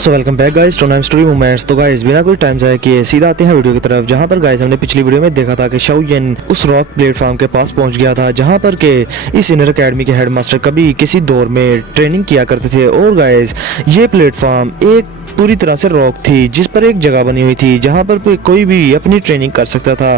So welcome back guys to नाइम story moments. तो guys बिना कोई टाइम जाए किए सीधा आते हैं वीडियो की तरफ, जहां पर गाइस हमने पिछली वीडियो में देखा था कि शाओयन उस रॉक प्लेटफॉर्म के पास पहुंच गया था जहां पर के इस इनर एकेडमी के हेडमास्टर कभी किसी दौर में ट्रेनिंग किया करते थे। और गाइस ये प्लेटफॉर्म एक पूरी तरह से रॉक थी जिस पर एक जगह बनी हुई थी जहां पर कोई भी अपनी ट्रेनिंग कर सकता था,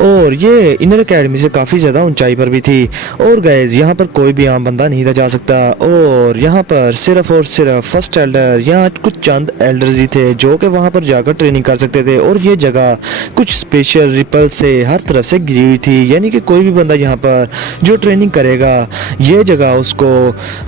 और ये इनर एकेडमी से काफ़ी ज़्यादा ऊंचाई पर भी थी। और गाइस यहाँ पर कोई भी आम बंदा नहीं था जा सकता, और यहाँ पर सिर्फ और सिर्फ फर्स्ट एल्डर या कुछ चंद एल्डर्स ही थे जो कि वहाँ पर जाकर ट्रेनिंग कर सकते थे। और ये जगह कुछ स्पेशल रिपल से हर तरफ से घिरी हुई थी, यानी कि कोई भी बंदा यहाँ पर जो ट्रेनिंग करेगा ये जगह उसको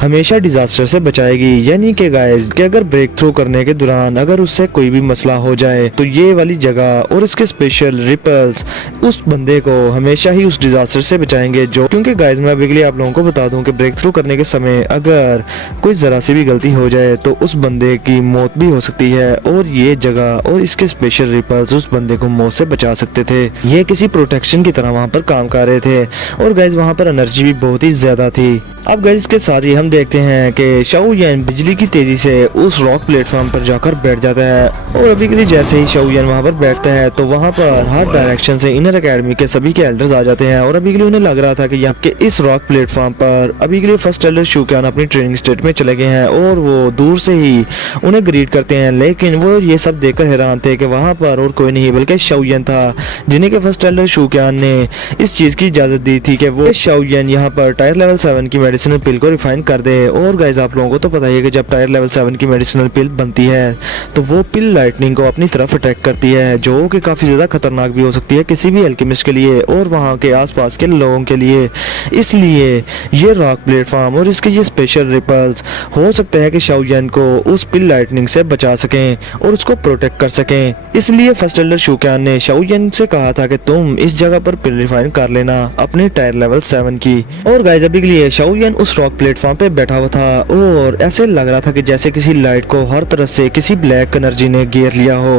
हमेशा डिजास्टर से बचाएगी। यानी कि गाइस कि अगर ब्रेक थ्रू करने के दौरान अगर उससे कोई भी मसला हो जाए तो ये वाली जगह और इसके स्पेशल रिपल्स उस बंदे को हमेशा ही उस डिजास्टर से बचाएंगे। जो क्योंकि गाइस मैं अभी के लिए आप लोगों को बता दूं कि ब्रेक थ्रू करने के समय अगर कोई जरा सी भी गलती हो जाए तो उस बंदे की मौत भी हो सकती है, और ये जगह और इसके स्पेशल रिपल्स उस बंदे को मौत से बचा सकते थे। ये किसी प्रोटेक्शन की तरह वहाँ पर काम कर रहे थे, और गाइस वहाँ पर एनर्जी भी बहुत ही ज्यादा थी। अब गाइस इसके साथ ही हम देखते हैं कि शाओयन बिजली की तेजी से उस रॉक प्लेटफॉर्म पर जाकर बैठ जाता है, और अभी के लिए जैसे ही शाओयन वहाँ पर बैठता है तो वहाँ पर हर डायरेक्शन से इनर एकेडमी के सभी के एल्डर्स आ जाते हैं। और अभी के लिए उन्हें लग रहा था कि यहाँ के इस रॉक प्लेटफॉर्म पर अभी के लिए फर्स्ट एल्डर शूक्यान अपनी ट्रेनिंग स्टेट में चले गए हैं, और वो दूर से ही उन्हें ग्रीट करते हैं। लेकिन वो ये सब देखकर हैरान थे कि वहाँ पर और कोई नहीं बल्कि शाओयन था, जिन्हें के फर्स्ट एल्डर शूक्यान ने इस चीज की इजाजत दी थी कि वो शाओयन यहाँ पर टायर लेवल 7 की मेडिसिनल पिल को रिफाइन कर दे। और गाइस आप लोगों को तो पता ही है कि जब टायर लेवल 7 की मेडिसिनल पिल बनती है तो वो पिल लाइटनिंग को अपनी तरफ अटैक करती है, जो कि काफी ज्यादा खतरनाक भी हो सकती है किसी भी एल्केमिस्ट के लिए और वहाँ के आसपास के लोगों के लिए। इसलिए ये रॉक प्लेटफॉर्म और इसके ये स्पेशल रिपल्स हो सकता है कि शाओयन को उस पिल लाइटनिंग से बचा सकें और उसको प्रोटेक्ट कर सकें। इसलिए फर्स्ट एल्डर शूक्यान ने शाओयन से कहा था कि तुम इस जगह पर पिल रिफाइन कर लेना अपने टायर लेवल 7 की। और गाइस अभी के लिए शाओयन उस रॉक प्लेटफॉर्म पे बैठा हुआ था, और ऐसे लग रहा था कि जैसे किसी लाइट को हर तरफ से किसी ब्लैक एनर्जी ने घेर लिया हो,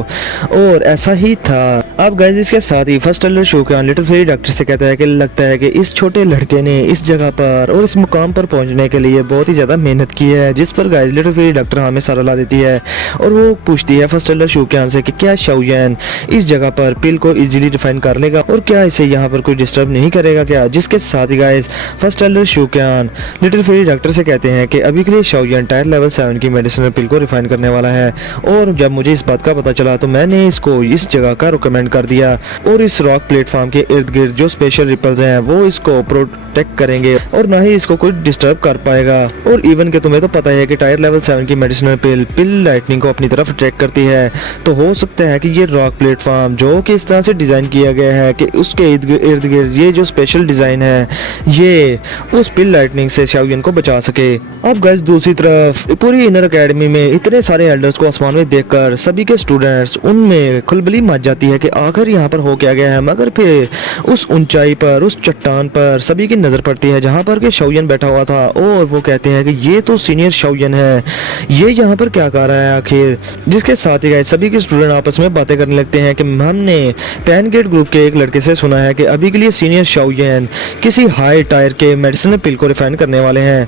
और ऐसा ही था। अब गाइस इसके साथ ही first Elder शूक्यान little fairy doctor से कहता है कि लगता है कि इस छोटे लड़के ने इस जगह पर और इस मुकाम पर पहुंचने के लिए बहुत ही ज्यादा मेहनत की है। जिस पर गाइस लिटिल फेरी डॉक्टर हमें सलाह देती है, और वो पूछती है फर्स्ट एल्डर शूक्यान से कि क्या शाओयन इस जगह पर पिल को इजीली डिफाइन कर लेगा और क्या इसे यहाँ पर कोई डिस्टर्ब नहीं करेगा क्या। जिसके साथ ही guys first Elder शूक्यान little fairy doctor से कहते हैं कि अभी के लिए शाओयन टायर लेवल 7 की मेडिसिनल पिल को रिफाइन करने वाला है, और जब मुझे इस बात का पता चला तो मैंने इसको इस जगह का रिकमेंड कर दिया, और इस रॉक प्लेटफॉर्म के इर्द गिर्द जो स्पेशल रिपल्स हैं वो इसको प्रोटेक्ट करेंगे और ना ही इसको कोई डिस्टर्ब कर पाएगा। और इवन के तुम्हें तो पता है कि टायर लेवल 7 की मेडिसिनल पिल लाइटनिंग को अपनी तरफ अट्रैक्ट करती है, तो हो सकता है कि ये रॉक प्लेटफॉर्म जो कि इस तरह से डिजाइन किया गया है कि उसके इर्द गिर्द ये जो स्पेशल डिजाइन है ये उस पिल लाइटनिंग से शाओयन को बचा सके। अब गाइस दूसरी तरफ पूरी इनर एकेडमी में इतने सारे एल्डर्स को आसमान में देखकर सभी के स्टूडेंट्स उनमें खलबली मच जाती है कि आखिर यहाँ पर हो क्या गया है। मगर फिर उस ऊंचाई पर उस चट्टान पर सभी की नजर पड़ती है जहाँ पर के शाओयन बैठा हुआ था, और वो कहते हैं कि ये तो सीनियर शाओयन है, ये यहाँ पर क्या कर रहा है आखिर। जिसके साथ ही गाइस सभी के स्टूडेंट आपस में बातें करने लगते हैं कि हमने पैनगेट ग्रुप के एक लड़के से सुना है कि अभी के लिए सीनियर शाओयन किसी हाई टायर के मेडिसिनल पिल को रिफाइन करने वाले हैं।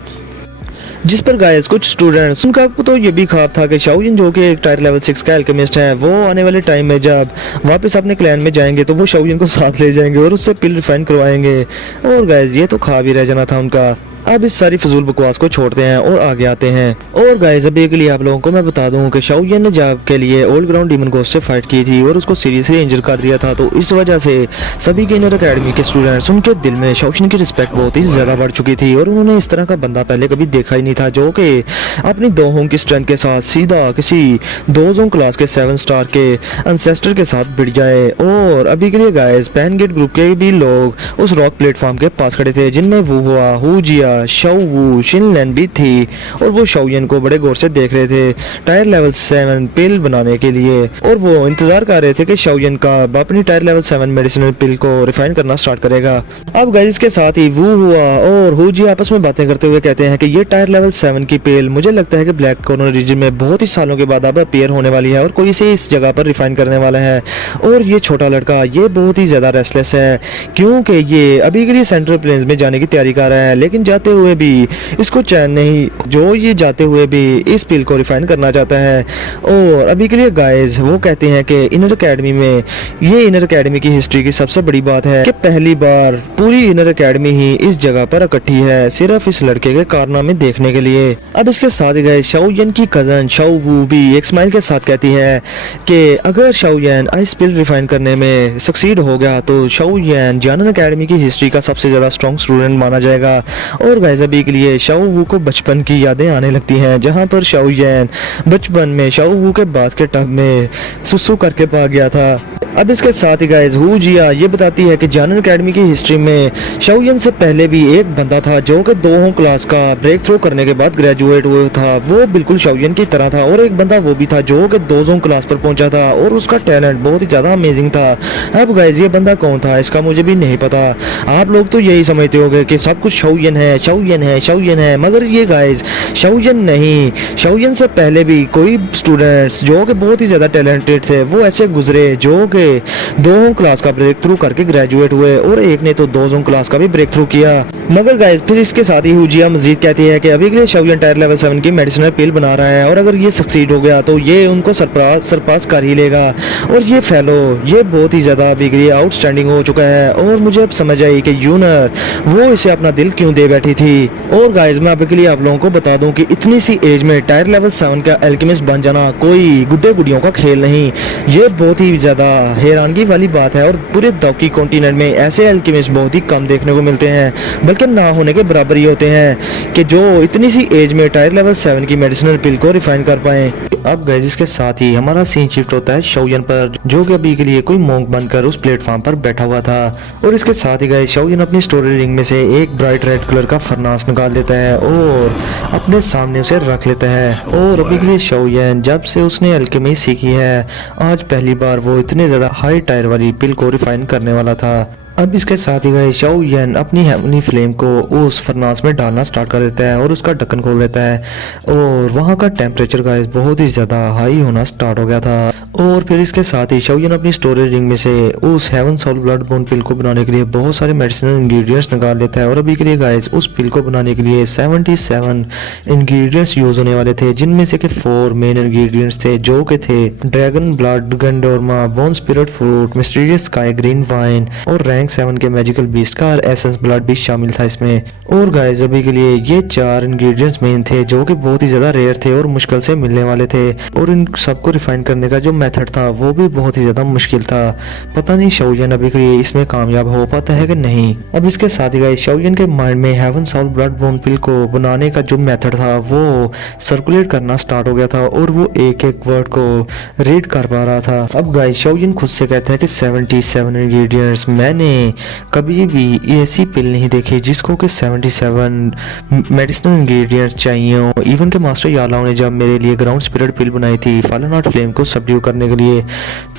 जिस पर गाइस कुछ स्टूडेंट्स उनका तो ये भी ख्वाब था कि शाओयन जो कि एक टायर लेवल 6 का एल्केमिस्ट है वो आने वाले टाइम में जब वापस अपने क्लैन में जाएंगे तो वो शाओयन को साथ ले जाएंगे और उससे पिल रिफाइन करवाएंगे। और गाइस ये तो ख्वाब ही रह जाना था उनका। अब इस सारी फजूल बकवास को छोड़ते हैं और आगे आते हैं। और गाइस अभी के लिए आप लोगों को मैं बता दूं कि शाओयन ने जब के लिए ओल्ड ग्राउंड डीमन गोस्ट से फाइट की थी और उसको सीरियसली इंजर कर दिया था, तो इस वजह से सभी के इनर एकेडमी के स्टूडेंट्स उनके दिल में शाओयन की रिस्पेक्ट बहुत ही ज्यादा बढ़ चुकी थी, और उन्होंने इस तरह का बंदा पहले कभी देखा ही नहीं था जो कि अपनी 2 होम की स्ट्रेंथ के साथ सीधा किसी 2 जोन क्लास के 7 स्टार के एंसेस्टर के साथ भिड़ जाए। और अभी के लिए गाइस पैनगेट ग्रुप के भी लोग उस रॉक प्लेटफॉर्म के पास खड़े थे, जिनमें वो हुआ हुजिया शाओवू शिनलैन भी थी, और वो शाओयन को बड़े गौर से देख रहे थे टायर लेवल 7 पिल बनाने के लिए, और वो इंतजार कर रहे थे कि शाओयन का अपनी टायर लेवल 7 मेडिसिनल पिल को रिफाइन करना स्टार्ट करेगा। अब गाइस के साथ ही वो हुआ और हुजी आपस में बातें करते हुए कहते हैं कि ये टायर लेवल 7 की पिल मुझे लगता है कि ब्लैक कॉर्नर रीजन में बहुत ही सालों के बाद अब अपीयर होने वाली है, और कोई इसे इस जगह पर रिफाइन करने वाला है। और ये छोटा लड़का ये बहुत ही ज्यादा रेस्टलेस है क्योंकि ये अभी के लिए सेंट्रल प्लेन्स में जाने की तैयारी कर रहा है, लेकिन जाते जाते हुए भी इसको चैन नहीं, जो ये जाते हुए भी इस पिल को रिफाइन करना चाहता है। और अभी के लिए गाइस वो कहते हैं कि इनर एकेडमी में, ये इनर एकेडमी की हिस्ट्री की सबसे बड़ी बात है कि पहली बार पूरी इनर एकेडमी ही इस जगह पर इकट्ठी है सिर्फ इस लड़के के कारनामे देखने के लिए। अब इसके साथ ही गाइस शाओयन की कजन शाओ वू भी एक स्माइल के साथ कहती है कि अगर शाओयन आइस पिल रिफाइन करने में सक्सीड हो गया तो शाओयन जानन एकेडमी की हिस्ट्री का सबसे ज्यादा स्ट्रॉन्ग स्टूडेंट माना जाएगा। और गाइस अभी के लिए शाओ वू को बचपन की यादें आने लगती हैं, जहां पर शाओयन बचपन में शाओ वू के बात के टब में सुसु करके पा गया था। अब इसके साथ ही गाइस हू जिया ये बताती है कि जानन एकेडमी की हिस्ट्री में शाओयन से पहले भी एक बंदा था जो कि 2 क्लास का ब्रेक थ्रू करने के बाद ग्रेजुएट हुआ था, वो बिल्कुल शाओयन की तरह था। और एक बंदा वो भी था जो कि 2 क्लास पर पहुंचा था और उसका टैलेंट बहुत ही ज्यादा अमेजिंग था। अब गाइस ये बंदा कौन था इसका मुझे भी नहीं पता। आप लोग तो यही समझते होंगे कि सब कुछ शाओयन है, शाओयन है, शाओयन है, मगर ये गाइस शाओयन नहीं। शाओयन से पहले भी कोई स्टूडेंट्स जो कि बहुत ही ज्यादा टैलेंटेड थे वो ऐसे गुजरे जो कि 2 क्लास का ब्रेक थ्रू करके ग्रेजुएट हुए, और एक ने तो 2 क्लास का भी ब्रेक थ्रू किया। मगर गाइस फिर इसके साथ ही हुजिया मजीद कहती है कि अभी के लिए शाओयन टायर लेवल 7 की मेडिसिनल पिल बना रहा है और अगर ये सक्सीड हो गया तो ये उनको सरपास कर ही लेगा। और ये फेलो ये बहुत ही ज्यादा अभी के लिए आउटस्टैंडिंग हो चुका है। और मुझे अब समझ आई कि यूनर वो इसे अपना दिल क्यों दे बैठी थी। और गाइस मैं अभी के लिए आप लोगों को बता दूं कि इतनी सी एज में टायर लेवल 7 का एल्केमिस्ट बन जाना कोई गुड्डे गुड़ियों का खेल नहीं, ये बहुत ही ज्यादा हैरानगी वाली बात है। और पूरे दौकी कॉन्टिनेंट में ऐसे एल्केमिस्ट बहुत ही कम देखने को मिलते हैं, बल्कि ना होने के बराबर ही होते हैं कि जो इतनी सी एज में टायर लेवल 7 की मेडिसिनल पिल को रिफाइन कर पाए। अब गाइस इसके साथ ही हमारा सीन शिफ्ट होता है शाओयन पर, जो कि अभी के लिए कोई मोंक बनकर उस प्लेटफॉर्म पर बैठा हुआ था। और इसके साथ ही गाइस शाओयन अपनी स्टोरी रिंग में से एक ब्राइट रेड कलर का फरनास निकाल लेता है और अपने सामने उसे रख लेता है। और अभी के लिए शाओयन जब से उसने अल्केमी सीखी है आज पहली बार वो इतने ज्यादा हाई टायर वाली पिल को रिफाइन करने वाला था। अब इसके साथ ही गाइस शाओयन अपनी हेवनली फ्लेम को उस फरनास में डालना स्टार्ट कर देता है और उसका ढक्कन खोल देता है और वहाँ का टेम्परेचर गाइस बहुत ही ज़्यादा हाई होना स्टार्ट हो गया था। और फिर इसके साथ ही शाओयन अपनी स्टोरेज रिंग में से उस हेवन सोल ब्लड बोन पिल को बनाने के लिए बहुत सारे मेडिसिनल इंग्रेडिएंट्स निकाल लेता है। और अभी के लिए गाइस उस पिल को बनाने के लिए 77 इंग्रेडिएंट्स यूज होने वाले थे, जिनमें से कि 4 मेन इंग्रेडिएंट्स थे जो कि थे ड्रैगन ब्लड गंडोरमा, bone spirit fruit, mysterious sky green wine और रैंक 7 के मैजिकल बीस्ट का एसेंस ब्लड भी शामिल था इसमें। और गाइस अभी के लिए ये 4 इंग्रेडिएंट्स मेन थे जो कि बहुत ही ज्यादा रेयर थे और मुश्किल से मिलने वाले थे। और इन सबको रिफाइन करने का जो मेथड था वो भी बहुत ही ज्यादा मुश्किल था। पता नहीं शाओयन अभी के लिए इसमें कामयाब हो पाता है कि नहीं। अब इसके साथ ही गाइस शाओयन के माइंड में हेवन सोल ब्लड बोन पिल को बनाने का जो मेथड था वो सर्कुलेट करना स्टार्ट हो गया था और वो एक एक वर्ड को रीड कर पा रहा था। अब गाइस शाओयन खुद से कहता है कि 77 इंग्रेडिएंट्स, मैंने कभी भी ऐसी पिल नहीं देखी जिसको कि 77 मेडिसिनल इंग्रेडिएंट्स चाहिए हो। इवन के मास्टर यालाओ ने जब मेरे लिए ग्राउंड स्पिरिट पिल बनाई थी फॉलन आउट फ्लेम को सबड्यू करने के लिए,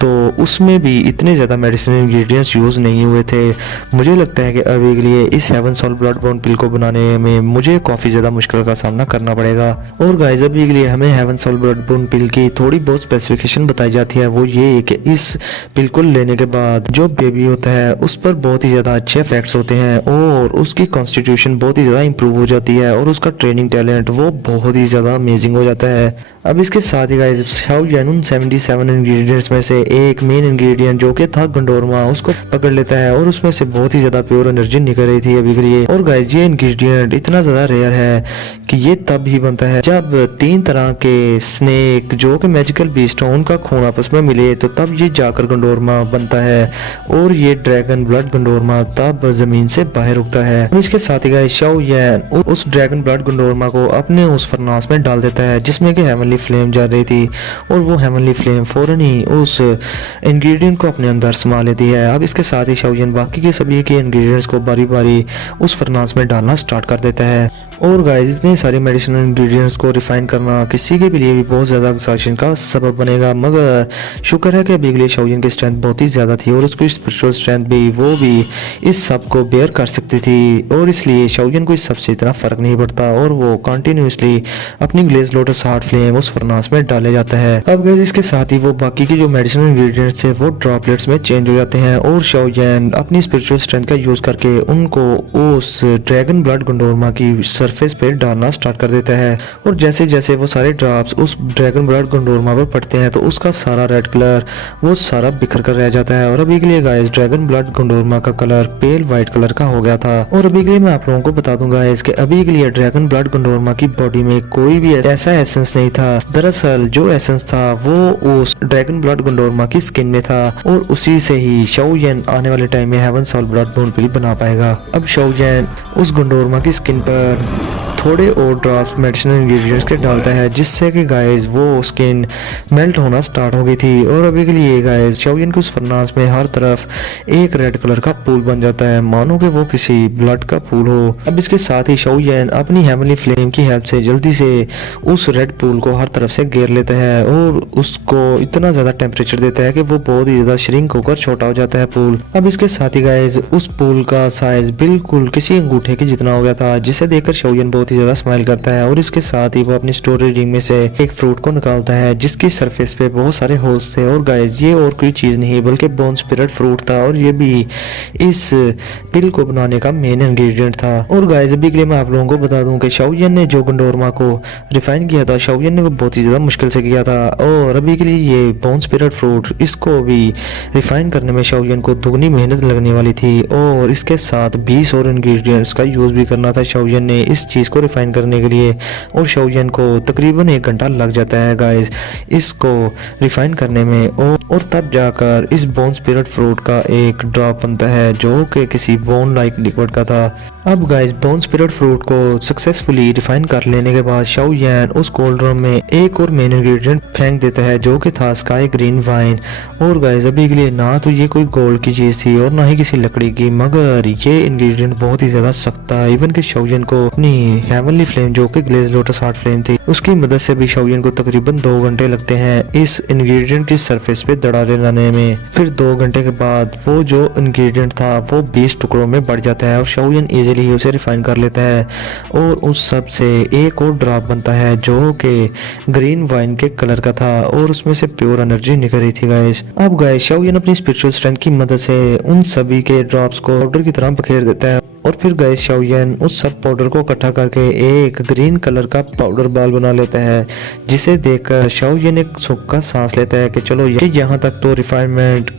तो उसमें भी इतने ज़्यादा मेडिसिनल इंग्रेडिएंट्स यूज़ नहीं हुए थे। मुझे लगता है कि अभी के लिए इस हेवन सोल ब्लड बोन पिल को बनाने में मुझे काफ़ी ज़्यादा मुश्किल का सामना करना पड़ेगा। और गाइस अभी के लिए हमें हेवन सोल ब्लड बोन पिल की थोड़ी बहुत स्पेसिफिकेशन बताई जाती है, वो ये कि इस पिल को लेने के बाद जो बेबी होता है उस पर बहुत ही ज़्यादा अच्छे इफेक्ट्स होते हैं और उसकी कॉन्स्टिट्यूशन बहुत ही ज़्यादा इंप्रूव हो जाती है और उसका ट्रेनिंग टैलेंट वो बहुत ही ज़्यादा अमेजिंग हो जाता है। अब इसके साथ ही गाइस शाओयन उन 77 इंग्रेडिएंट्स में से एक मेन इंग्रेडिएंट जो कि था गंडोरमा उसको पकड़ लेता है और उसमें से बहुत ही ज़्यादा प्योर एनर्जी निकल रही थी अभी के लिए। और गाइस ये इंग्रेडिएंट इतना ज़्यादा रेयर है कि ये तब ही बनता है जब 3 तरह के स्नेक जो कि मैजिकल बीस्ट हो उनका खून आपस में मिले, तो तब ये जाकर गंडोरमा बनता है और ये ड्रैगन ब्लड गंडोरमा तब जमीन से बाहर उगता है। इसके साथ ही गाइस शाओयन उस ड्रैगन ब्लड गंडोरमा को अपने उस फरनास में डाल देता है जिसमें कि हेवनली फ्लेम जल रही थी और वो हेवनली फ्लेम फौरन ही उस इंग्रेडिएंट को अपने अंदर समा लेती है। अब इसके साथ ही शाओयन बाकी के सभी के इंग्रेडिएंट्स को बारी बारी उस फरनास में डालना स्टार्ट कर देता है और गाइस इतने सारे मेडिसिनल इंग्रेडिएंट्स को रिफाइन करना किसी के भी लिए भी बहुत ज़्यादा एक्साइटेशन का सबब बनेगा, मगर शुक्र है कि अभी के लिए शाओलिन की स्ट्रेंथ बहुत ही ज़्यादा थी और उसकी स्पिरिचुअल स्ट्रेंथ भी वो भी इस सब को बेयर कर सकती थी, और इसलिए शाओलिन को इस सबसे इतना फ़र्क नहीं पड़ता और वो कंटिन्यूसली अपनी ग्लेज लोटस हार्ट फ्लेम उस फरनास में डाले जाता है। अब गाइस इसके साथ ही वो बाकी की जो मेडिसिनल इंग्रेडिएंट्स थे वो ड्रॉपलेट्स में चेंज हो जाते हैं और शाओलिन अपनी स्पिरिचुअल स्ट्रेंथ का यूज़ करके उनको उस ड्रैगन ब्लड गंडोरमा की सरफेस पे डालना स्टार्ट कर देता है, और जैसे जैसे वो सारे ड्रॉप्स उस ड्रैगन ब्लड गंडोरमा पर पड़ते हैं तो उसका सारा रेड कलर वो सारा बिखर कर रह जाता है। और अभी के लिए गाइस ड्रैगन ब्लड गंडोरमा का कलर पेल वाइट कलर का हो गया था। और अभी के लिए मैं आप लोगों को बता दूंगा इसके अभी के लिए ड्रैगन ब्लड गंडोरमा की बॉडी में कोई भी ऐसा एसेंस नहीं था। दरअसल जो एसेंस था वो उस ड्रैगन ब्लड गंडोरमा की स्किन में था, और उसी से ही शाओलिन आने वाले टाइम में हेवन सॉल ब्लड बोन पिल बना पाएगा। अब शाओलिन उस गंडोरमा की स्किन पर थोड़े और ड्रॉप्स मेडिसिनल इंग्रेडिएंट्स के डालता है, जिससे कि गाइस वो स्किन मेल्ट होना स्टार्ट हो गई थी। और अभी के लिए गाइस शाओलिन के उस फरनास में हर तरफ एक रेड कलर का पूल बन जाता है, मानो कि वो किसी ब्लड का पूल हो। अब इसके साथ ही शाओलिन अपनी हेवनली फ्लेम की हेल्प से जल्दी से उस रेड पूल को हर तरफ से घेर लेता है और उसको इतना ज़्यादा टेम्परेचर देता है कि वो बहुत ही ज़्यादा श्रिंक होकर छोटा हो जाता है पूल। अब इसके साथ ही गाइस उस पूल का साइज बिल्कुल किसी अंगूठे के जितना हो गया था, जिसे देखकर शाओलिन बहुत ही ज्यादा स्माइल करता है। और इसके साथ ही वो अपनी स्टोरेज रिंग में से एक फ्रूट को निकालता है जिसकी सरफेस पे बहुत सारे होल्स थे, और गाइस ये और कोई चीज नहीं बल्कि बोन स्पिरिट फ्रूट था, और ये भी इस पिल को बनाने का मेन इंग्रेडिएंट था। और गाइस अभी के लिए मैं आप लोगों को बता दूं कि शाओलिन ने जो गंडोरमा को रिफाइन किया था, शाओलिन ने वो बहुत ही ज्यादा मुश्किल से किया था, और अभी के लिए ये बोन स्पिरिट फ्रूट इसको भी रिफाइन करने में शाओलिन को दुगनी मेहनत लगने वाली थी, और इसके साथ 20 और इंग्रेडिएंट्स का यूज भी करना था शाओलिन ने इस चीज को रिफाइन करने के लिए, और शाओलिन को तकरीबन 1 घंटा लग जाता है गाइस इसको रिफाइन करने में, और तब जाकर इस बोन स्पिरिट फ्रूट का एक ड्रॉप बनता है जो कि किसी बोन लाइक लिक्विड का था। अब गाइस बोन स्पिरिट फ्रूट को सक्सेसफुली रिफाइन कर लेने के बाद शाओलिन उस कोल्ड ड्रम में एक और मेन इंग्रेडिएंट फेंक देता है जो कि था स्काई ग्रीन वाइन। और गाइस अभी के लिए ना तो ये कोई गोल्ड की चीज थी और ना ही किसी लकड़ी की, मगर ये इंग्रेडिएंट बहुत ही ज्यादा सख्त था। इवन कि शाओलिन को अपनी हेवनली फ्लेम जो कि ग्लेज लोटस हार्ट फ्लेम थी उसकी मदद से भी शाओलिन को तकरीबन 2 घंटे लगते हैं इस इंग्रेडिएंट की सरफेस पे दरारें लाने में। फिर 2 घंटे के बाद वो जो इंग्रेडिएंट था वो 20 टुकड़ों में बढ़ जाता है और शाओलिन इजीली उसे रिफाइन कर लेता है, और उस सब से एक और ड्रॉप बनता है जो कि ग्रीन वाइन के कलर का था, और उसमें से प्योर एनर्जी निकल रही थी गाइस। अब गाइस शाओलिन अपनी स्पिरिचुअल स्ट्रेंथ की मदद से उन सभी के ड्रॉप्स को पाउडर की तरह बखेर देता है, और फिर गाइस शाओलिन उस सब पाउडर को इकट्ठा करके एक ग्रीन कलर का पाउडर बॉल बना लेता है, जिसे देखकर शाओलिन एक सुख का सांस लेता है कि चलो ये यहाँ तक तो रिफाइनमेंट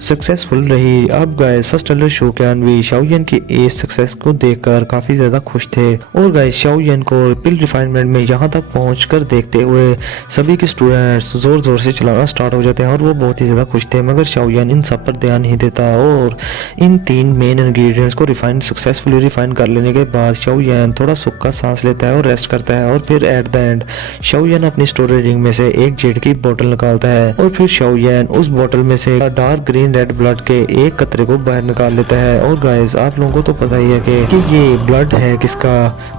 सक्सेसफुल रही। अब गाइस फर्स्ट एल्डर शोक्यान भी शाओलिन की इस सक्सेस को देखकर काफी ज्यादा खुश थे, और गाइस शाओलिन को पिल रिफाइनमेंट में यहाँ तक पहुंचकर देखते हुए सभी के स्टूडेंट्स जोर जोर से चलाना स्टार्ट हो जाते हैं, और वो बहुत ही ज्यादा खुश थे। मगर शाओलिन इन सब पर ध्यान नहीं देता, और इन 3 मेन इंग्रेडिएंट्स को सक्सेसफुली रिफाइन कर लेने के बाद शाओलिन थोड़ा सुख का सांस लेता है और रेस्ट करता है, और फिर एट द एंड शाओलिन अपनी स्टोरेज रिंग में से एक जेड की बोतल निकालता है, और फिर शाओलिन उस बोतल में से डार्क ग्रीन रेड ब्लड के एक कतरे को बाहर निकाल लेता है। और गाइस आप लोगों को तो पता ही है कि ये ब्लड है किसका।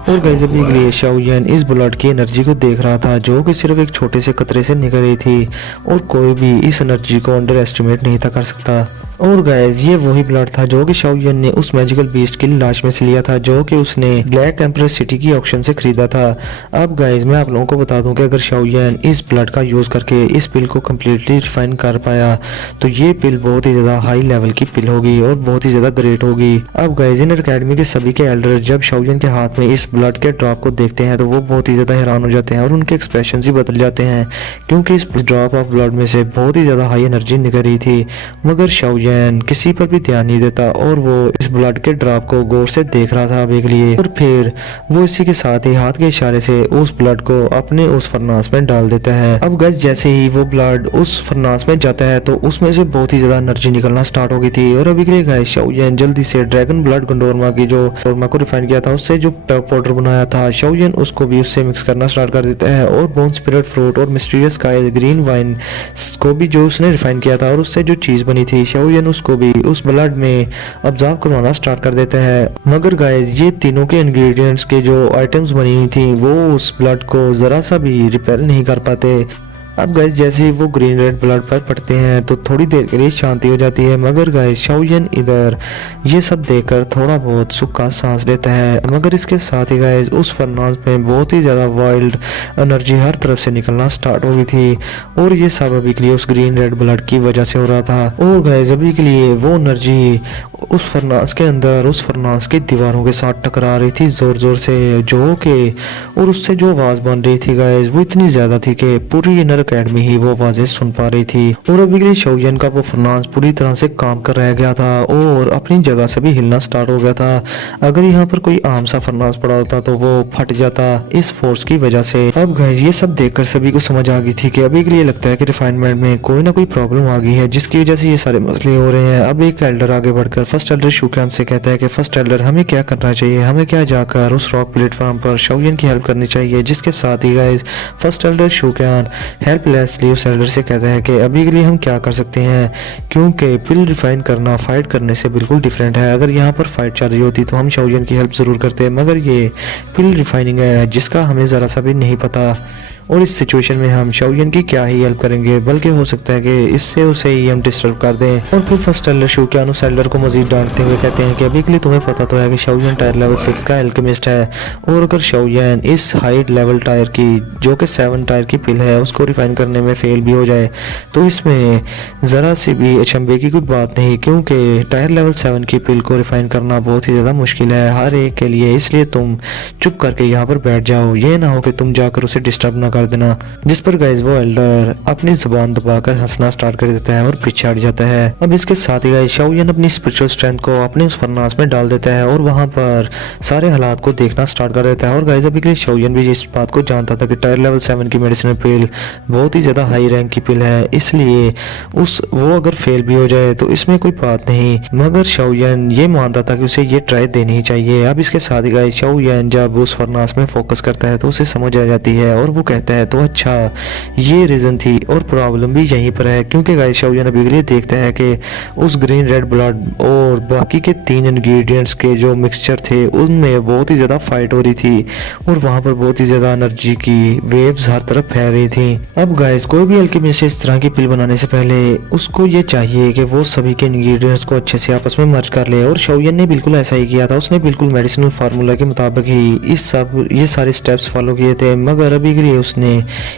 और गाइस अभी के लिए शाओलिन इस ब्लड की एनर्जी को देख रहा था जो कि सिर्फ एक छोटे से कतरे से निकल रही थी, और कोई भी इस एनर्जी को अंडर एस्टिमेट नहीं था कर सकता। और गाइस ये वही ब्लड था जो कि शाओलिन ने उस मैजिकल बीस्ट की लाश में से लिया था जो कि उसने ब्लैक एम्परर सिटी की ऑक्शन से खरीदा था। अब गाइस मैं आप लोगों को बता दूं कि अगर शाओलिन इस ब्लड का यूज करके इस पिल को कम्प्लीटली रिफाइन कर पाया तो ये पिल बहुत ही ज्यादा हाई लेवल की पिल होगी और बहुत ही ज्यादा ग्रेट होगी। अब गाइस इनर अकेडमी के सभी के एल्डर्स जब शाओलिन के हाथ में इस ब्लड के ड्रॉप को देखते हैं तो वो बहुत ही ज्यादा हैरान हो जाते हैं और उनके एक्सप्रेशन ही बदल जाते हैं, क्योंकि इस ड्रॉप ऑफ ब्लड में से बहुत ही ज्यादा हाई एनर्जी निकल रही थी। मगर शाओलिन किसी पर भी ध्यान नहीं देता और वो इस ब्लड के ड्रॉप को गौर से देख रहा था अभी के लिए, और फिर वो इसी के साथ ही हाथ के इशारे से उस ब्लड को अपने उस फरनास में डाल देता है। अब गाइस जैसे ही वो ब्लड उस फरनास में जाता है तो उसमें से बहुत ही ज्यादा एनर्जी निकलना स्टार्ट हो गई थी, और अभी के लिए गाइस शाओलिन जल्दी से ड्रैगन ब्लड गंडोरमा की जो गंडोरमा को रिफाइन किया था उससे जो पाउडर पाउडर बनाया था, शाओयन उसको भी उससे मिक्स करना स्टार्ट कर देता है और बोन स्पिरिट फ्रूट और मिस्टीरियस का ग्रीन वाइन को भी जो उसने रिफाइन किया था और उससे जो चीज़ बनी थी, शाओयन उसको भी उस ब्लड में ऑब्जर्व करवाना स्टार्ट कर देता है। मगर गाइस ये तीनों के इंग्रेडिएंट्स के जो आइटम्स बनी हुई थी वो उस ब्लड को ज़रा सा भी रिपेल नहीं कर पाते। अब गाइस जैसे ही वो ग्रीन रेड ब्लड पर पड़ते हैं तो थोड़ी देर के लिए शांति हो जाती है, मगर गाइस शाओयन इधर ये सब देखकर थोड़ा बहुत सुख का सांस लेता है। मगर इसके साथ ही गाइस उस फरनास में बहुत ही ज़्यादा वाइल्ड एनर्जी हर तरफ से निकलना स्टार्ट हो गई थी और ये सब अभी के लिए उस ग्रीन रेड ब्लड की वजह से हो रहा था। और गाइस अभी के लिए वो एनर्जी उस फरनास के अंदर उस फरनास की दीवारों के साथ टकरा रही थी ज़ोर ज़ोर से, जो के और उससे जो आवाज़ बन रही थी गाइस वो इतनी ज़्यादा थी कि पूरी इनर एकेडमी ही वो आवाज़ें सुन पा रही थी। और अभी के लिए शाओयन का वो फरनास पूरी तरह से काम कर रह गया था और अपनी जगह से भी हिलना स्टार्ट हो गया था। अगर यहाँ पर कोई आम सा फरनास पड़ा होता तो वो फट जाता इस फोर्स की वजह से। अब गाइस ये सब देखकर सभी को समझ आ गई थी कि अभी के लिए लगता है कि रिफाइनमेंट में कोई ना कोई प्रॉब्लम आ गई है जिसकी वजह से ये सारे मसले हो रहे हैं। अब एक एल्डर आगे बढ़कर फर्स्ट एल्डर शुक्यान से कहता है कि फर्स्ट एल्डर हमें क्या करना चाहिए, हमें क्या जाकर उस रॉक प्लेटफॉर्म पर शाओयन की हेल्प करनी चाहिए। जिसके साथ ही गाइस फर्स्ट एल्डर शुक्यान हेल्पलेसली उस एल्डर से कहता है कि अभी के लिए हम क्या कर सकते हैं, क्योंकि पिल रिफाइन करना फाइट करने से बिल्कुल डिफरेंट है। अगर यहाँ पर फाइट चल रही होती तो हम शाओयन की हेल्प ज़रूर करते, मगर ये पिल रिफाइनिंग है जिसका हमें ज़रा सा भी नहीं पता और इस सिचुएशन में हम शाओयन की क्या ही हेल्प करेंगे, बल्कि हो सकता है कि इससे उसे ही हम डिस्टर्ब कर दें। और फिर फर्स्ट एल्डर शुक्यान उस एल्डर को मजीद डांटते हुए कहते हैं कि अभी के लिए तुम्हें पता तो है कि शाओयन टायर लेवल 6 का एल्केमिस्ट है और अगर शाओयन इस हाइट लेवल टायर की जो कि 7 टायर की पिल है उसको रिफाइन करने में फेल भी हो जाए तो इसमें ज़रा सी भी अचंभे की कोई बात नहीं, क्योंकि टायर लेवल 7 की पिल को रिफाइन करना बहुत ही ज़्यादा मुश्किल है हर एक के लिए। इसलिए तुम चुप करके यहाँ पर बैठ जाओ, ये ना हो कि तुम जाकर उसे डिस्टर्ब ना कर देना। जिस पर गाइस वो एल्डर अपनी जुबान दबाकर हंसना स्टार्ट कर देता है और पीछे हट जाता है। अब इसके साथ ही गाइस शाओयन अपनी स्पिरिचुअल स्ट्रेंथ को अपने उस फरनास में डाल देता है और वहां पर सारे हालात को देखना स्टार्ट कर देता है। और गाइस अभी के लिए शाओयन भी इस बात को जानता था कि टायर लेवल 7 की मेडिसिनल पिल बहुत ही ज़्यादा हाई रैंक की पिल है, इसलिए वो अगर फेल भी हो जाए तो इसमें कोई बात नहीं, मगर शाओयन ये मानता था कि उसे ये ट्राई देनी ही चाहिए। अब इसके साथ ही गाइस शाओयन जब उस फरनास में फोकस करता है तो उसे समझ आ जाती है और वो कहता है तो अच्छा ये रीज़न थी और प्रॉब्लम भी यहीं पर है, क्योंकि गाइस शाओयन अभी के लिए देखता है कि उस ग्रीन रेड ब्लड और बाकी के 3 इंग्रेडिएंट्स के जो मिक्सचर थे उनमें बहुत ही ज़्यादा फाइट हो रही थी और वहाँ पर बहुत ही ज़्यादा एनर्जी की वेव्स हर तरफ फैल रही थी। अब गाइस कोई भी अल्केमिस्ट इस तरह की पिल बनाने से पहले उसको ये चाहिए कि वो सभी के इंग्रेडिएंट्स को अच्छे से आपस में मर्ज कर ले और शाओयन ने बिल्कुल ऐसा ही किया था। उसने बिल्कुल मेडिसिनल फार्मूला के मुताबिक ही ये सारे स्टेप्स फॉलो किए थे, मगर अभी के लिए उसने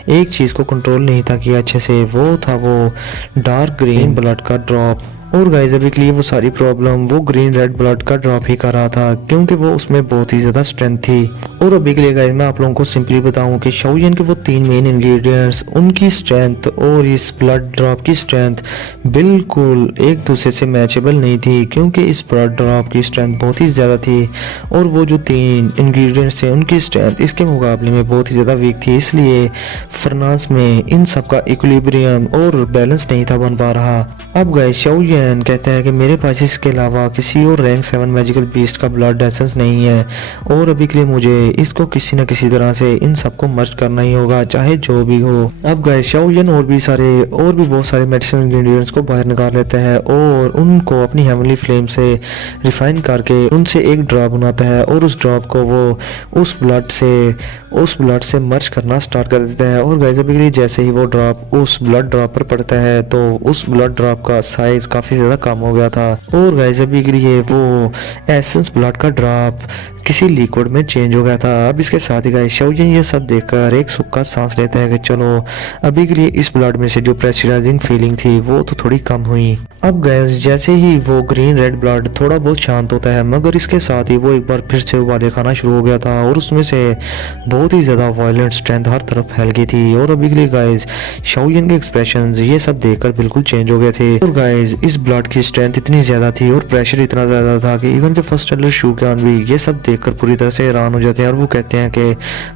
एक चीज़ को कंट्रोल नहीं था किया अच्छे से, वो था वो डार्क ग्रीन ब्लड का ड्रॉप। और गाइस अभी के लिए वो सारी प्रॉब्लम वो ग्रीन रेड ब्लड का ड्रॉप ही कर रहा था, क्योंकि वो उसमें बहुत ही ज़्यादा स्ट्रेंथ थी। और अभी के लिए गाइस मैं आप लोगों को सिंपली बताऊं कि शाओयन के वो 3 मेन इंग्रेडिएंट्स उनकी स्ट्रेंथ और इस ब्लड ड्रॉप की स्ट्रेंथ बिल्कुल एक दूसरे से मैचेबल नहीं थी, क्योंकि इस ब्लड ड्रॉप की स्ट्रेंथ बहुत ही ज़्यादा थी और वो जो 3 इंग्रेडिएंट्स थे उनकी स्ट्रेंथ इसके मुकाबले में बहुत ही ज़्यादा वीक थी। इसलिए फरनास में इन सब का इक्विलिब्रियम और बैलेंस नहीं था बन पा रहा। अब गाइस शाओयन कहता है कि मेरे पास इसके अलावा किसी और रैंक 7 मैजिकल बीस्ट का ब्लड एसेंस नहीं है और अभी के लिए मुझे इसको किसी न किसी तरह से इन सबको मर्ज करना ही होगा, चाहे जो भी हो। अब गाइस शाओयन और भी बहुत सारे मेडिसिनल इंग्रेडिएंट्स को बाहर निकाल लेता है और उनको अपनी हेवनली फ्लेम से रिफाइन करके उनसे एक ड्रॉप बनाता है और उस ड्रॉप को वो उस ब्लड से मर्ज करना स्टार्ट कर देता है। और गाइस अभी के लिए जैसे ही वो ड्रॉप उस ब्लड ड्रॉप पर पड़ता है तो उस ब्लड ड्रॉप का साइज काफ़ी ज़्यादा कम हो गया था और गाइस अभी के लिए वो एसेंस ब्लड का ड्रॉप किसी लिक्विड में चेंज हो गया था। अब इसके साथ ही गाइस शाओयन ये सब देखकर एक सुख का सांस लेता है कि चलो अभी के लिए इस ब्लड में से जो प्रेशराइजिंग फीलिंग थी वो तो थोड़ी कम हुई। अब गाइस जैसे ही वो ग्रीन रेड ब्लड थोड़ा बहुत शांत होता है, मगर इसके साथ ही वो एक बार फिर से उबाले खाना शुरू हो गया था और उसमें से बहुत ही ज़्यादा वायलेंट स्ट्रेंथ हर तरफ फैल गई थी। और अभी के लिए गाइस शाओयन के एक्सप्रेशंस ये सब देखकर बिल्कुल चेंज हो गए थे और गाइस इस ब्लड की स्ट्रेंथ इतनी ज़्यादा थी और प्रेशर इतना ज़्यादा था कि इवन के फर्स्ट एल्डर शुक्यान भी ये सब देखकर पूरी तरह से हैरान हो जाते हैं और वो कहते हैं कि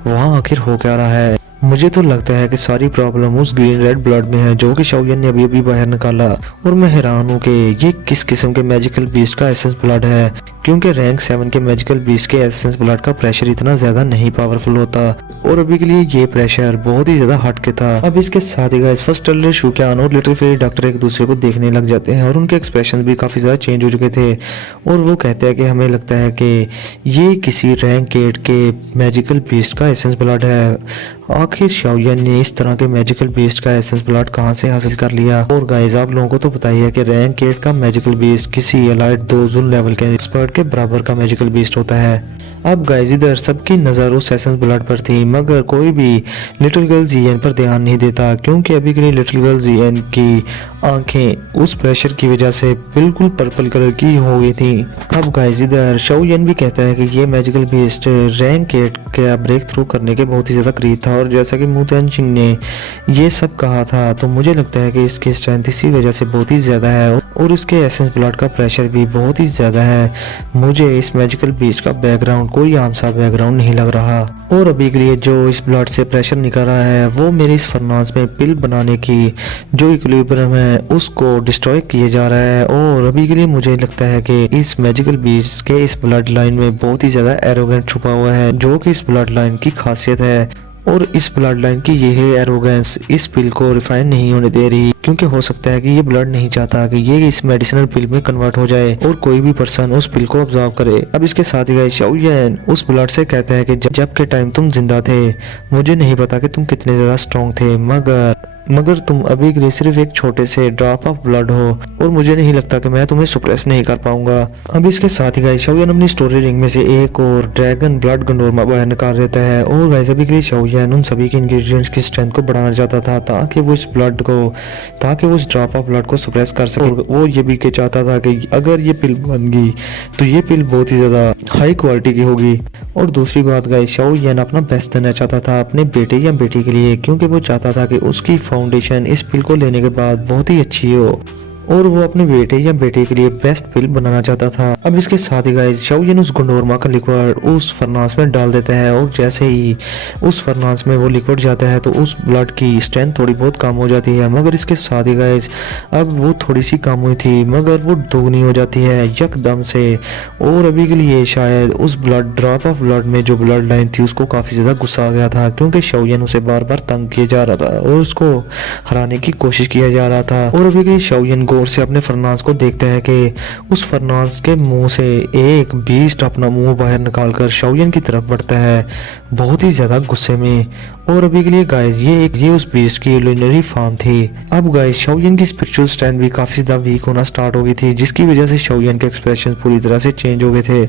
वहाँ आखिर हो क्या रहा है। मुझे तो लगता है कि सारी प्रॉब्लम उस ग्रीन रेड ब्लड में है जो कि शाओयन ने अभी अभी बाहर निकाला, और मैं हैरान हूँ कि ये किस किस्म के मैजिकल बीस्ट का एसेंस ब्लड है, क्योंकि रैंक 7 के मैजिकल बीस्ट के एसेंस ब्लड का प्रेशर इतना ज्यादा नहीं पावरफुल होता, और अभी के लिए ये प्रेशर बहुत ही ज्यादा हट के था। अब इसके साथ ही गाइस फर्स्ट टेलर शूक्यान और लिटिल फेरी डॉक्टर एक दूसरे को देखने लग जाते हैं और उनके एक्सप्रेशन भी काफी ज्यादा चेंज हो चुके थे, और वो कहते हैं कि हमें लगता है कि ये किसी रैंक 8 के मैजिकल बीस्ट का एसेंस ब्लड है। आखिर शाओयन ने इस तरह के मैजिकल बीस्ट का एसेंस ब्लड कहां से हासिल कर लिया। और गाइस आप लोगों को तो पता ही है कि रैंक 8 का मैजिकल बीस्ट किसी एलाइट 2 जोन लेवल के एक्सपर्ट के बराबर का मैजिकल बीस्ट होता है। अब गाइस इधर सबकी नज़र उस एसेंस ब्लड पर थी, मगर कोई भी लिटिल गर्ल जीएन पर ध्यान नहीं देता, क्योंकि अभी के लिए लिटिल गर्ल जीएन की आंखें उस प्रेशर की वजह से बिल्कुल पर्पल कलर की हो गई थी। अब गाइस इधर शाओयन भी कहता है कि ये मैजिकल बीस्ट रैंक 8 का ब्रेक थ्रू करने के बहुत ही ज़्यादा करीब था, और जैसा कि मू तियानचिंग ने ये सब कहा था, तो मुझे लगता है कि इसकी स्ट्रेंथ इसी वजह से बहुत ही ज़्यादा है, और इसके एसेंस ब्लड का प्रेशर भी बहुत ही ज़्यादा है। मुझे इस मैजिकल बीस्ट का बैकग्राउंड कोई आम सा बैकग्राउंड नहीं लग रहा, और अभी के लिए जो इस ब्लड से प्रेशर निकल रहा है वो मेरी इस फरनास में पिल बनाने की जो इक्विलिब्रियम है उसको डिस्ट्रॉय किए जा रहा है। और अभी के लिए मुझे लगता है कि इस मैजिकल बीस्ट के इस ब्लड लाइन में बहुत ही ज़्यादा एरोगेंट छुपा हुआ है, जो कि इस ब्लड लाइन की खासियत है, और इस ब्लड लाइन की यह एरोगेंस इस पिल को रिफाइन नहीं होने दे रही, क्योंकि हो सकता है कि ये ब्लड नहीं चाहता कि ये इस मेडिसिनल पिल में कन्वर्ट हो जाए और कोई भी पर्सन उस पिल को ऑब्जर्व करे। अब इसके साथ ही शाओयन उस ब्लड से कहता है कि जब के टाइम तुम जिंदा थे मुझे नहीं पता कि तुम कितने ज्यादा स्ट्रॉन्ग थे, मगर तुम अभी के लिए सिर्फ एक छोटे से ड्रॉप ऑफ ब्लड हो, और मुझे नहीं लगता कि मैं तुम्हें सुप्रेस नहीं कर पाऊंगा। अब इसके साथ ही गाइस शाओयन अपनी स्टोरी रिंग में से एक और ड्रैगन ब्लड गंडोरमा बाहर निकाल देता है, और गाइस अभी के लिए शाओयन उन सभी के इंग्रेडिएंट्स की स्ट्रेंथ को बढ़ाना चाहता था ताकि वो इस ड्रॉप ऑफ ब्लड को सुप्रेस कर सके। और वो ये भी चाहता था कि अगर ये पिल बन गई तो ये पिल बहुत ही ज्यादा हाई क्वालिटी की होगी। और दूसरी बात गाइस शाओयन अपना बेस्ट देना चाहता था अपने बेटे या बेटी के लिए, क्योंकि वो चाहता था कि उसकी फाउंडेशन इस पिल को लेने के बाद बहुत ही अच्छी हो, और वो अपने बेटे या बेटे के लिए बेस्ट पिल बनाना चाहता था। अब इसके साथ ही गाइस शाओयन उस गंडोरमा का लिक्विड उस फरनास में डाल देता है, और जैसे ही उस फरनास में वो लिक्विड जाता है तो उस ब्लड की स्ट्रेंथ थोड़ी बहुत कम हो जाती है, मगर इसके साथ ही गाइस अब वो थोड़ी सी कम हुई थी मगर वो दोगुनी हो जाती है यकदम से। और अभी के लिए शायद उस ड्रॉप ऑफ ब्लड में जो ब्लड लाइन थी उसको काफी ज्यादा गुस्सा आ गया था, क्योंकि शाओयन उसे बार बार तंग किया जा रहा था और उसको हराने की कोशिश किया जा रहा था। और अभी के लिए शाओयन गौर से अपने फरनास को देखता है कि उस फरनास के मुंह से एक बीस्ट अपना मुंह बाहर निकालकर शाओयन की तरफ बढ़ता है, बहुत ही ज्यादा गुस्से में। और अभी के लिए गाइस ये उस बीस्ट की लुनरी फॉर्म थी। अब गाइस शाओयन की स्पिरिचुअल स्ट्रेंथ भी काफी ज्यादा वीक होना स्टार्ट हो गई थी, जिसकी वजह से शाओयन के एक्सप्रेशन पूरी तरह से चेंज हो गए थे,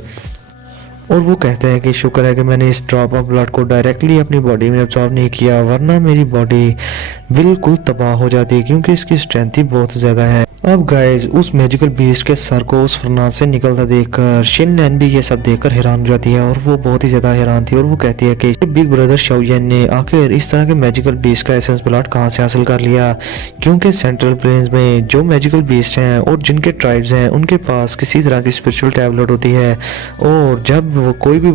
और वो कहते हैं कि शुक्र है कि मैंने इस ड्रॉप ऑफ ब्लड को डायरेक्टली अपनी बॉडी में अब्सॉर्ब नहीं किया, वरना मेरी बॉडी बिल्कुल तबाह हो जाती, क्योंकि इसकी स्ट्रेंथ ही बहुत ज़्यादा है। अब गाइस उस मैजिकल बीस्ट के सर को उस फरनास से निकलता देखकर शिनलैन भी ये सब देखकर हैरान हो जाती है, और वो बहुत ही ज़्यादा हैरान थी, और वो कहती है कि बिग ब्रदर शाओयन ने आखिर इस तरह के मैजिकल बीस्ट का एसेंस ब्लड कहाँ से हासिल कर लिया, क्योंकि सेंट्रल प्लेन्स में जो मैजिकल बीस्ट हैं और जिनके ट्राइब्स हैं उनके पास किसी तरह की स्पिरिचुअल टैबलेट होती है, और जब वो कोई भी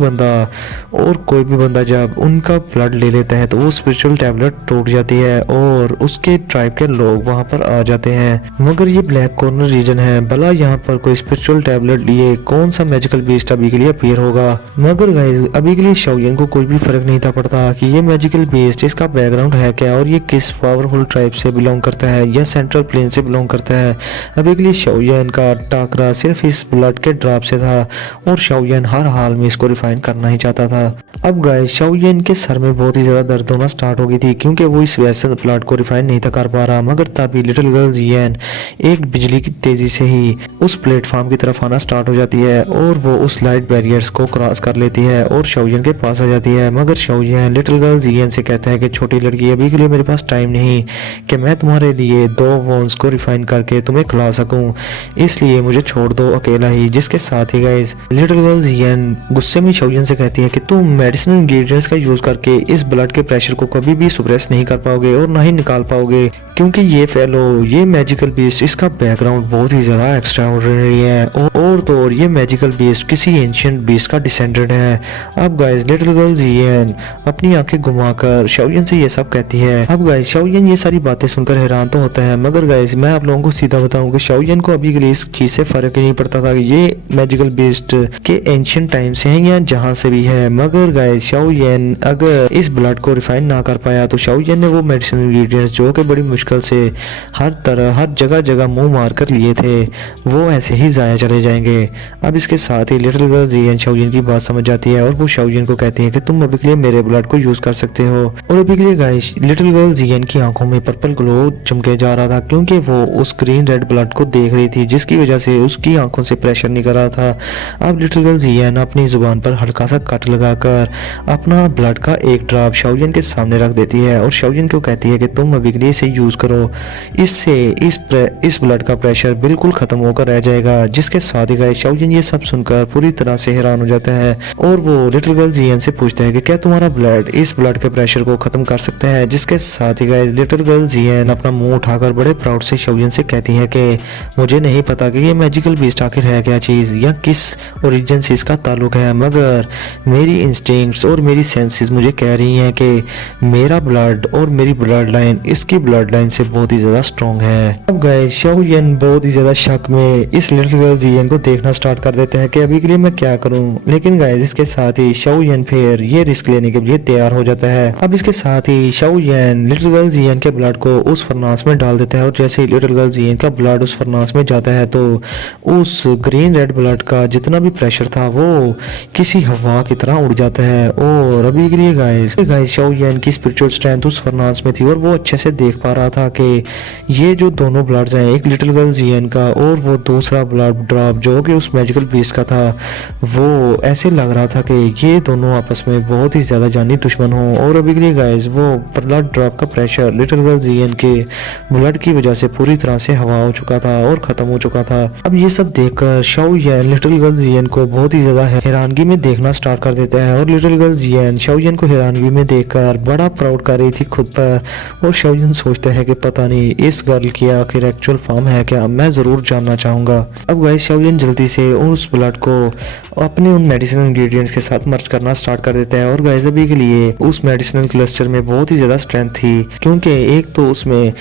बंदा जब उनका ब्लड ले लेता है तो वो स्पिरिचुअल टैबलेट टूट जाती है और उसके ट्राइब के लोग वहां पर आ जाते हैं। मगर ये ब्लैक कॉर्नर रीजन है, भला यहाँ पर कोई स्पिरिचुअल टैबलेट लिए कौन सा मैजिकल बीस्ट अभी के लिए अपीयर होगा। मगर गाइस अभी के लिए शाओयन को कोई भी फर्क नहीं था पड़ता कि ये मैजिकल बीस्ट इसका बैकग्राउंड है क्या और ये किस पावरफुल ट्राइब से बिलोंग करता है या सेंट्रल प्लेन से बिलोंग करता है। अभी के लिए शाओयन का टाकरा सिर्फ इस ब्लड के ड्रॉप से था, और शाओयन हर हाल में इसको रिफाइन करना ही चाहता था। अब गाइस शाओयन के सर में बहुत ही ज्यादा दर्द होना स्टार्ट हो गई थी, क्योंकि वो इस वैसे ब्लड को रिफाइन नहीं था कर पा रहा। मगर तभी लिटिल गर्ल जियन एक बिजली की तेजी से ही उस प्लेटफॉर्म की तरफ आना स्टार्ट हो जाती है, और वो उस लाइट बैरियर्स को क्रॉस कर लेती है और शाओयन के पास आ जाती है। मगर शाओयन लिटिल गर्ल जियन से कहता है कि छोटी लड़की, अभी के लिए मेरे पास टाइम नहीं कि मैं तुम्हारे लिए 2 वॉन्स को रिफाइन करके तुम्हें खिला सकूं, इसलिए मुझे छोड़ दो अकेला ही। जिसके साथ ही गाइस लिटिल गर्ल जियन गुस्से में शाओयन से कहती है कि तुम मेडिसिनल इंग्रेडिएंट्स का यूज करके इस ब्लड के प्रेशर को कभी भी सुप्रेस नहीं कर पाओगे और ना ही निकाल पाओगे, क्योंकि ये फेलो, ये मैजिकल बीस्ट, इसका बैकग्राउंड बहुत ही ज्यादा एक्स्ट्राऑर्डिनरी है और तो और ये मैजिकल बीस्ट किसी एंशिएंट बीस्ट का डिसेंडेंट है। अब गाइस लिटिल गर्ल जियन अपनी आंखें घुमाकर शाओयन से ये सब कहती है। अब गाइस शाओयन ये सारी बातें सुनकर हैरान तो होता है, मगर गाइस मैं आप लोगों को सीधा बताऊं कि शाओयन को अभी के लिए इस चीज से फर्क ही नहीं पड़ता था कि ये मैजिकल बीस्ट के एंशिएंट टाइम से है या जहां से भी है। मगर गाइस शाओयन अगर इस ब्लड को रिफाइन ना कर पाया तो शाओयन ने वो मेडिसिनल इंग्रेडिएंट्स जो कि बड़ी मुश्किल से हर तरह हर जगह जगह मुंह मार कर लिए थे, वो ऐसे ही जाया चले जाएंगे। अब इसके साथ ही लिटिल गर्ल जियन शाओयन की बात समझ जाती है और वो शाओयन को कहती है कि तुम अभी के लिए मेरे ब्लड को यूज कर सकते हो। और अभी के लिए गाइस लिटिल गर्ल जियन की आंखों में पर्पल ग्लो चमके जा रहा था, क्योंकि वो उस ग्रीन रेड ब्लड को देख रही थी, जिसकी वजह से उसकी आंखों से प्रेशर निकल रहा था। अब लिटिल गर्ल जियन अपनी जुबान पर हल्का सा कट लगाकर अपना ब्लड का एक ड्रॉप शाओयन के सामने रख देती है और शाओयन को कहती है कि तुम अभी के लिए इसे यूज करो, इससे इस ब्लड का प्रेशर बिल्कुल खत्म होकर रह जाएगा। जिसके साथ ही गाइस शाओयन ये सब सुनकर पूरी तरह से हैरान हो जाता है और वो लिटिल गर्ल जियन से पूछता है कि क्या तुम्हारा ब्लड इस ब्लड के प्रेशर को खत्म कर सकता है। जिसके साथ ही गाइस लिटिल गर्ल जियन अपना मुंह उठाकर बड़े प्राउड से शाओयन से कहती है कि मुझे नहीं पता कि ये मैजिकल बीस्ट आखिर है क्या चीज या किस ओरिजिन से इसका ताल्लुक है, मगर मेरी इंस्टिंक्ट्स और मेरी सेंसेस मुझे कह रही हैं कि मेरा ब्लड और मेरी ब्लड लाइन इसकी ब्लड लाइन से बहुत ही ज्यादा स्ट्रॉन्ग है। अब गाइस शाओयन बहुत ही ज्यादा शक में इस लिटिल गर्ल जियन को देखना स्टार्ट कर देते हैं कि अभी के लिए मैं क्या करूं, लेकिन गाइस इसके साथ ही शाओयन फिर ये रिस्क लेने के लिए तैयार हो जाता है। अब इसके साथ ही शाओयन लिटिल गर्ल जियन के ब्लड को उस फरनास में डाल देता है और जैसे ही लिटिल गर्ल जियन का ब्लड उस फरनास में जाता है तो उस ग्रीन रेड ब्लड का जितना भी प्रेशर था वो किसी हवा की तरह उड़ जाता है। और अभी के लिए गाइस शाओयन की स्पिरिचुअल स्ट्रेंथ उस फरनास में थी और वो अच्छे से देख पा रहा था कि ये जो दोनों ब्लड्स हैं, एक लिटिल गर्ल जियन का और वो दूसरा ब्लड ड्रॉप जो कि उस मैजिकल बीस्ट का था, वो ऐसे लग रहा था कि ये दोनों आपस में बहुत ही ज्यादा जानी दुश्मन हो। और अभी के लिए गाइस वो ब्लड ड्रॉप का प्रेशर लिटिल गर्ल जियन के ब्लड की वजह से पूरी तरह से हवा हो चुका था और खत्म हो चुका था। अब ये सब देखकर शाओयन लिटिल गर्ल जियन को बहुत ही ज्यादा हैरानगी में देखना स्टार्ट कर देता है और लिटिल गर्ल जियन शाओयन को हैरानगी में देखकर बड़ा प्राउड कर रही थी खुद पर। और शाओयन सोचता है कि पता नहीं इस गर्ल की आखिर एक्चुअल फॉर्म है क्या, मैं जरूर जानना चाहूंगा। अब गाइस शाओयन जल्दी से उस ब्लड को अपने उन मेडिसिनल इंग्रेडिएंट्स के साथ मर्ज करना स्टार्ट कर देता है। और गाइस अभी के लिए उस मेडिसिनल क्लस्टर में बहुत ही ज्यादा स्ट्रेंथ थी, क्योंकि एक तो उसमें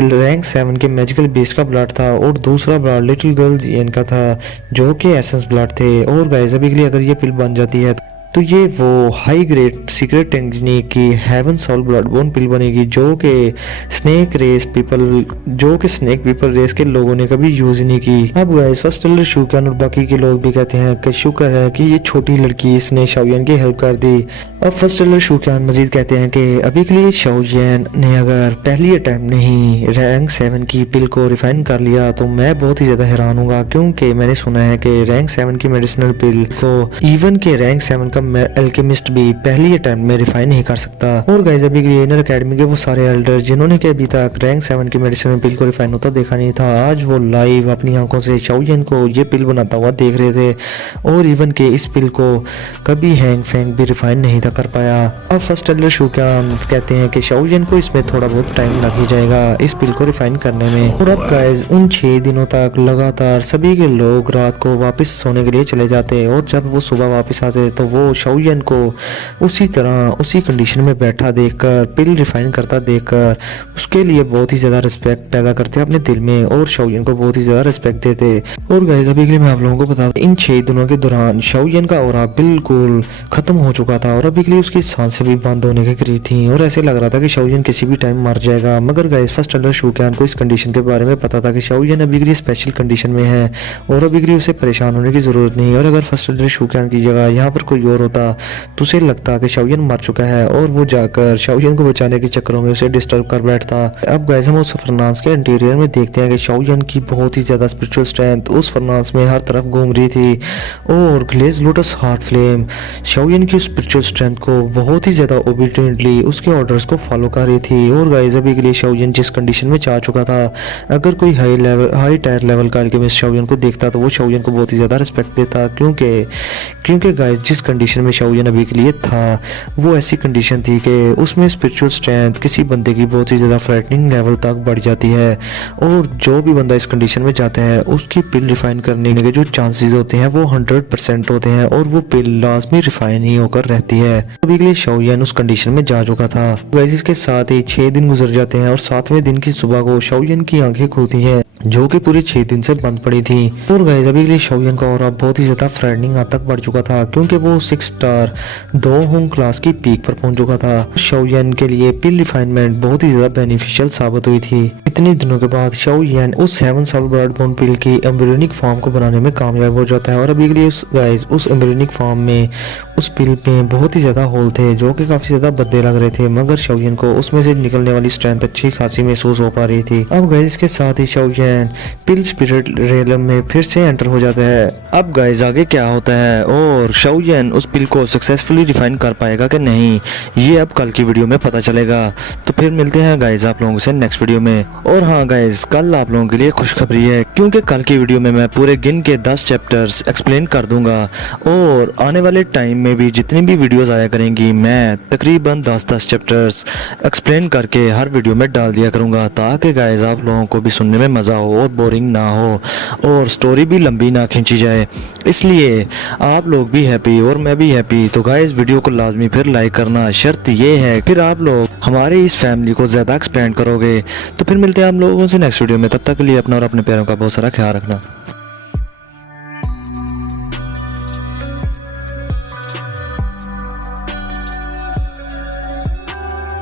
रैंक 7 के मैजिकल बीस्ट का ब्लड था और दूसरा ब्लड लिटिल गर्ल जियन का था जो कि एसेंस ब्लड थे। और गाइस अभी के लिए अगर ये पिल बन जाती है तो ये वो हाई ग्रेड सीक्रेट टेक्निक की हेवन सोल ब्लडबोर्न पिल बनेगी जो कि स्नेक पीपल रेस के लोगों ने कभी यूज नहीं की। अब गाइस फर्स्ट टेलर शुक्यान और बाकी के लोग भी कहते हैं कि शुक्र है कि ये छोटी लड़की इसने शाओयन की हेल्प कर दी। अब फर्स्ट टेलर शुक्यान मजीद कहते हैं कि अभी के लिए शाओयन ने अगर पहली अटेम्प्ट नहीं रैंक 7 की पिल को रिफाइन कर लिया तो मैं बहुत ही ज्यादा हैरान हूँ, क्योंकि मैंने सुना है कि रैंक 7 की मेडिसिनल पिल को इवन के रैंक 7 का एल्केमिस्ट भी पहली अटेम्प्ट में रिफाइन नहीं कर सकता। और गाइस अभी के लिए इनर एकेडमी के वो सारे एल्डर्स जिन्होंने कि अभी तक रैंक 7 की मेडिसिनल पिल को रिफाइन होता देखा नहीं था, आज वो लाइव अपनी आंखों से शाओयन को ये पिल बनाता हुआ देख रहे थे। और इवन के इस पिल को कभी हैंग फैंग भी रिफाइन नहीं था कर पाया। अब फर्स्ट एल्डर शुक्यान कहते हैं कि शाओयन को इसमें थोड़ा बहुत टाइम लग ही जाएगा इस पिल को रिफाइन करने में। और अब गाइस उन 6 दिनों तक लगातार सभी के लोग रात को वापस सोने के लिए चले जाते और जब वो सुबह वापस आते तो वो शाओयन को उसी तरह उसी कंडीशन में बैठा देखकर पिल रिफाइन करता देखकर उसके लिए बहुत ही ज्यादा रिस्पेक्ट पैदा करते अपने दिल में और शाओयन को बहुत ही ज्यादा रिस्पेक्ट देते। और गाइस अभी के लिए मैं आप लोगों को बता दूं इन 6 दिनों के दौरान शाओयन का ऑरा बिल्कुल खत्म हो चुका था और अभी के लिए उसकी सांसें भी बंद होने के करीब थी और ऐसे लग रहा था कि शाओयन किसी भी टाइम मर जाएगा। मगर गाइस फर्स्ट एल्डर शुक्यान को इस कंडीशन के बारे में पता था कि शाओयन अभी के लिए स्पेशल कंडीशन में है और अभी के लिए उसे परेशान होने की जरूरत नहीं। और अगर फर्स्ट एल्डर शुक्यान की जगह यहाँ पर कोई और होता तो उसे लगता कि शाओयन मर चुका है और वो जाकर शाओयन को बचाने के चक्करों में उसे डिस्टर्ब कर बैठता। अब गाइस हम उस फरनास के इंटीरियर में देखते हैं कि शाओयन की बहुत ही ज्यादा स्पिरिचुअल स्ट्रेंथ उस फरनास में हर तरफ घूम रही थी और glaze lotus heart flame Xiaoyan की स्पिरिचुअल स्ट्रेंथ स्ट्रेंथ को बहुत ही ज़्यादा ओबीडियंटली उसके ऑर्डर्स को फॉलो कर रही थी। और गाइस अभी के लिए शाओयन जिस कंडीशन में जा चुका था, अगर कोई हाई टायर लेवल का अल्केमिस्ट शाओयन को देखता तो वो शाओयन को बहुत ही ज़्यादा रिस्पेक्ट देता, क्योंकि गाइस जिस कंडीशन में शाओयन अभी के लिए था वो ऐसी कंडीशन थी कि उसमें स्पिरिचुअल स्ट्रेंथ किसी बंदे की बहुत ही ज़्यादा फ्रेटनिंग लेवल तक बढ़ जाती है। और जो भी बंदा इस कंडीशन में जाता है उसकी पिल रिफाइन करने के जो चांसेस होते हैं वो 100% होते हैं और वो पिल लाजमी रिफाइन ही होकर रहती है। अभी के लिए शाओयन उस कंडीशन में जा चुका था। गाइस इसके साथ ही 6 दिन गुजर जाते हैं और 7वें दिन की सुबह को शाओयन की आंखें खुलती हैं जो कि पूरे 6 दिन से बंद पड़ी थी। और गाइस अभी के लिए शाओयन का ऑरा बहुत ही ज्यादा फ्रेटनिंग हद तक बढ़ चुका था, क्योंकि वो 6 स्टार 2 होम क्लास की पीक पर पहुंच चुका था। शाओयन के लिए पिल रिफाइनमेंट बहुत ही ज्यादा बेनिफिशियल साबित हुई थी। इतने दिनों के बाद शाओयन उस 7 साल ब्लडबोर्न पिल की एम्ब्रियोनिक फॉर्म को बनाने में कामयाब हो जाता है। और अभी के लिए उस एम्ब्रियोनिक फॉर्म में उस पिल में बहुत ही ज्यादा होल थे जो कि काफी ज्यादा भद्दे लग रहे थे, मगर शाओयन को उसमें से निकलने वाली स्ट्रेंथ अच्छी खासी महसूस हो पा रही थी। अब गाइस इसके साथ ही शाओयन पिल स्पिरिट रेलम में फिर से एंटर हो जाता है। अब गाइस आगे क्या होता है और शाओयन उस पिल को सक्सेसफुली रिफाइन कर पाएगा कि नहीं, ये अब कल की वीडियो में पता चलेगा। तो फिर मिलते हैं गाइस आप लोगों से नेक्स्ट वीडियो में। और हाँ गाइस, कल आप लोगों के लिए खुशखबरी है, क्योंकि कल की वीडियो में मैं पूरे गिन के 10 चैप्टर्स एक्सप्लेन कर दूंगा। और आने वाले टाइम में भी जितनी भी वीडियोस आया करेंगी मैं तकरीबन 10-10 चैप्टर्स एक्सप्लेन करके हर वीडियो में डाल दिया करूंगा, ताकि गाइस आप लोगों को भी सुनने में मज़ा हो और बोरिंग ना हो और स्टोरी भी लंबी ना खींची जाए। इसलिए आप लोग भी हैप्पी और मैं भी हैप्पी। तो गाइस वीडियो को लाजमी फिर लाइक करना, शर्त ये है फिर आप लोग हमारे इस फैमिली को ज़्यादा एक्सपेंड करोगे। तो फिर मिलते हैं आप लोगों से नेक्स्ट वीडियो में, तब तक के लिए अपना और अपने प्यारों का बहुत सारा ख्याल रखना।